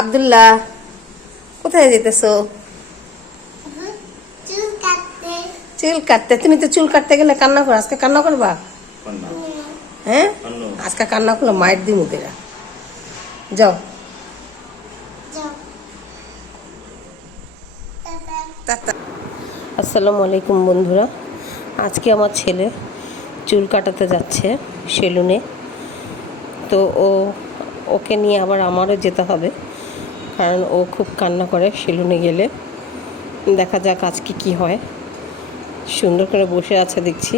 আব্দুল্লাহ কোথায় যেতেছো? চুল কাটতে। তুমি তো চুল কাটতে গেলে কান্না করো, আজকে কান্না করবা? হ্যাঁ, আজকে কান্না করলে মায়ের দিন মুখেরা। যাও। আসসালামু আলাইকুম বন্ধুরা, আজকে আমার ছেলে চুল কাটাতে যাচ্ছে সেলুনে। তো ওকে নিয়ে আবার আমারও যেতে হবে, কারণ ও খুব কান্না করে সেলুনে গেলে। দেখা যাক আজকে কি হয়। সুন্দর করে বসে আছে দেখছি,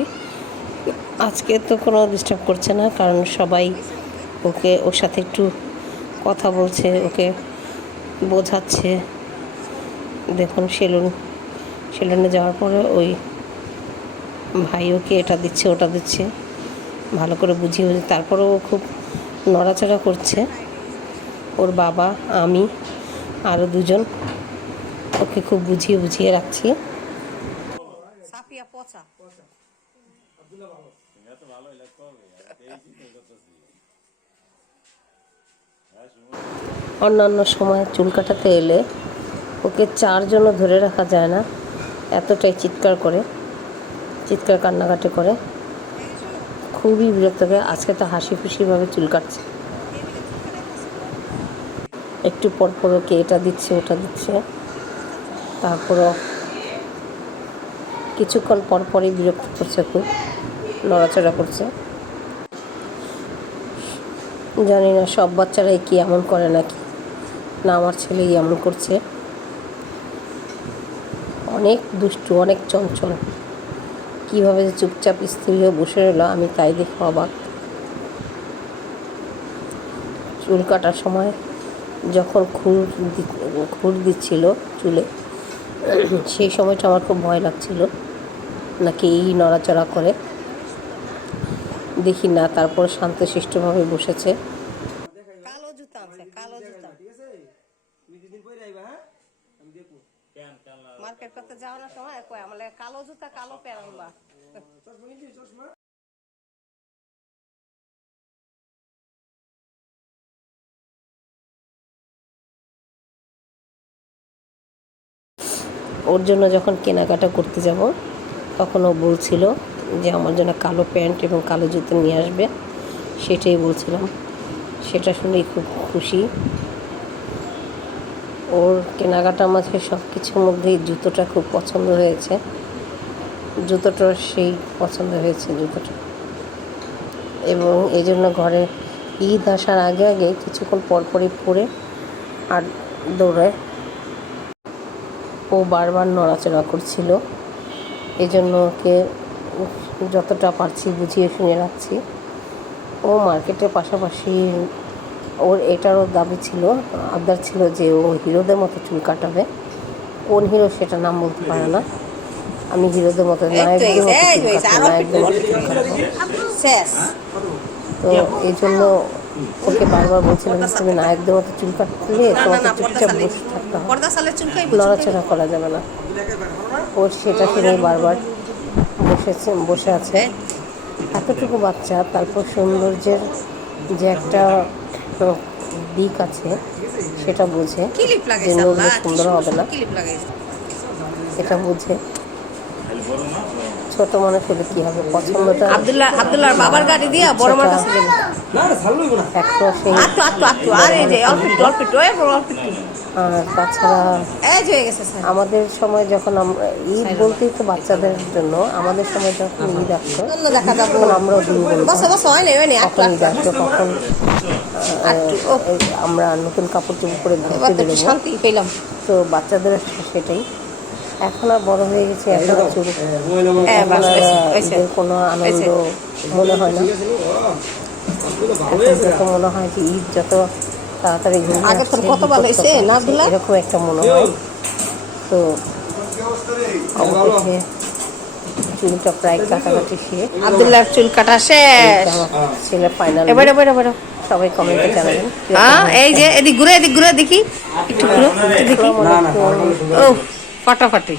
আজকে তো কোনো ডিস্টার্ব করছে না, কারণ সবাই ওর সাথে একটু কথা বলছে, ওকে বোঝাচ্ছে। দেখুন সেলুনে যাওয়ার পরে ওই ভাই ওকে এটা দিচ্ছে ওটা দিচ্ছে, ভালো করে বুঝিয়ে তারপরেও ও খুব নড়াচড়া করছে। ওর বাবা, আমি, আরও দুজন ওকে খুব বুঝিয়ে রাখছি। অন্যান্য সময় চুল কাটাতে এলে ওকে চারজনও ধরে রাখা যায় না, এতটাই চিৎকার কান্নাকাটি করে, খুবই বিরক্ত করে। আজকে তো হাসি খুশিভাবে চুল কাটছে, একটু পর ওকে এটা দিচ্ছে ওটা দিচ্ছে, তারপরও কিছুক্ষণ পরই বিরক্ত করছে, খুব নড়াচড়া করছে। জানি না সব বাচ্চারাই কি এমন করে নাকি, না আমার ছেলেই এমন করছে। অনেক দুষ্টু, অনেক চঞ্চল, কীভাবে যে চুপচাপ স্থির হয়ে বসে রইল আমি তাই দেখে অবাক। চুল কাটার সময় যখন খুর দিচ্ছিল চুলে, সেই সময়টা আমার খুব ভয় লাগছিল, নাকি এই নড়াচড়া করে। দেখি না, তারপর শান্তশিষ্টভাবে বসেছে। কালো জুতা আছে, কালো জুতা মার্কেট করতে যাওয়ার সময় কয় আমার কালো জুতা কালো প্যান্ট আনবা। ওর জন্য যখন কেনাকাটা করতে যাব তখন ও বলছিল যে আমার জন্য কালো প্যান্ট এবং কালো জুতো নিয়ে আসবে, সেটাই বলছিলাম। সেটা শুনেই খুব খুশি। ওর কেনাকাটার মাঝে সব কিছুর মধ্যেই জুতোটা খুব পছন্দ হয়েছে, জুতোটা সেই পছন্দ হয়েছে জুতোটা। এবং এই জন্য ঘরে ঈদ আসার আগে কিছুক্ষণ পরই পরে আর দৌড়ায়। ও বারবার নড়াচড়া করছিল, এই জন্য ওকে যতটা পারছি বুঝিয়ে শুনে রাখছি। ও মার্কেটের পাশাপাশি ওর এটারও দাবি ছিল, আবদার ছিল যে ও হিরোদের মতো চুল কাটাবে। কোন হিরো সেটা নাম বলতে পারে না। আমি হিরোদের মতো, নায়কদের মতো চুল কাটাবো। তো এই জন্য ওকে বারবার বলছিলাম, তুমি নায়কদের মতো চুল কাটলে তোমাকে চুপচাপ বসে থাকতে হবে, নড়াচড়া করা যাবে না। ও সেটা শুনেই বারবার বসে আছে। এতটুকু বাচ্চা, তারপর সৌন্দর্যের যে একটা দিক আছে সেটা বোঝে, যে নড়লে সুন্দর হবে না, এটা বোঝে। ছোট মানুষ হলে কি হবে, পছন্দটা আব্দুল্লাহ বাবার গাড়ি দিয়া বড় মার কাছে গেল। আর তাছাড়া আমাদের সময় যখন আমরা ঈদ বলতেই তো বাচ্চাদের জন্য, আমাদের সময় যখন ঈদ আসতো তখন আমরাও দিন কখন ঈদ আসতো, কখন আমরা নতুন কাপড় চোপড় পরে ঘুরতে বেরোবো। তো বাচ্চাদের সেটাই। এখন আর বড় হয়ে গেছে, এখন ঈদের কোনো আনন্দ মনে হয় না। এখন মনে হয় যে ঈদ যত তাড়াতাড়ি এরকম একটা মনে হয়। তো অবশেষে চুলটা প্রায় কাটাকাটি শেষ। আব্দুল্লাহর চুল কাটা শেষ, ছেলে ফাইনাল। এবারে সবাই কমেন্টে জানাবেন। এই যে এদিক ঘুরে দেখি একটু ঘুরে দেখি। ও ফাটাফাটি।